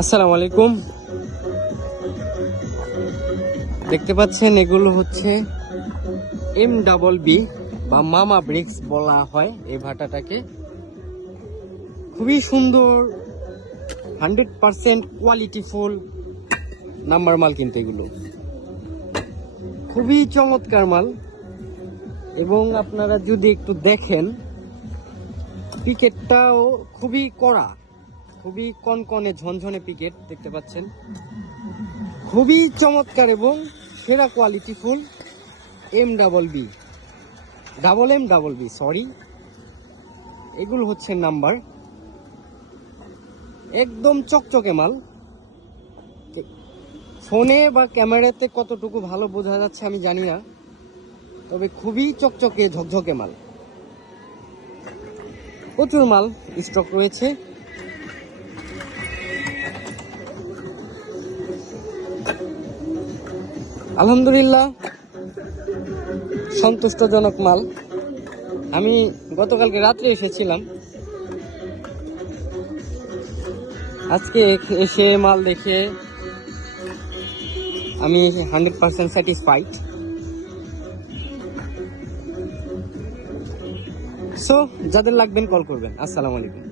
আসসালামু আলাইকুম। দেখতে পাচ্ছেন এগুলো হচ্ছে MBB বা মামা ব্রিক্স বলা হয় এই ভাটাটাকে। খুবই সুন্দর 100% কোয়ালিটিফুল নাম্বার মাল, কিন্তু এগুলো খুবই চমৎকার মাল। এবং আপনারা যদি একটু দেখেন পিকেটটাও খুবই কড়া, খুবই কনকনে ঝনঝনে পিকেট দেখতে পাচ্ছেন, খুবই চমৎকার এবং সেরা কোয়ালিটি ফুল MBB সরি, এগুলো হচ্ছে নাম্বার, একদম চকচকে মাল। ফোনে বা ক্যামেরাতে কতটুকু ভালো বোঝা যাচ্ছে আমি জানি না, তবে খুবই চকচকে ঝকঝকে মাল। প্রচুর মাল স্টক রয়েছে। আলহামদুলিল্লাহ সন্তুষ্টজনক মাল। আমি গতকালকে রাত্রে এসেছিলাম, আজকে এসে মাল দেখে আমি 100% স্যাটিসফাইড। সো যাদের লাগবেন কল করবেন। আসসালামু আলাইকুম।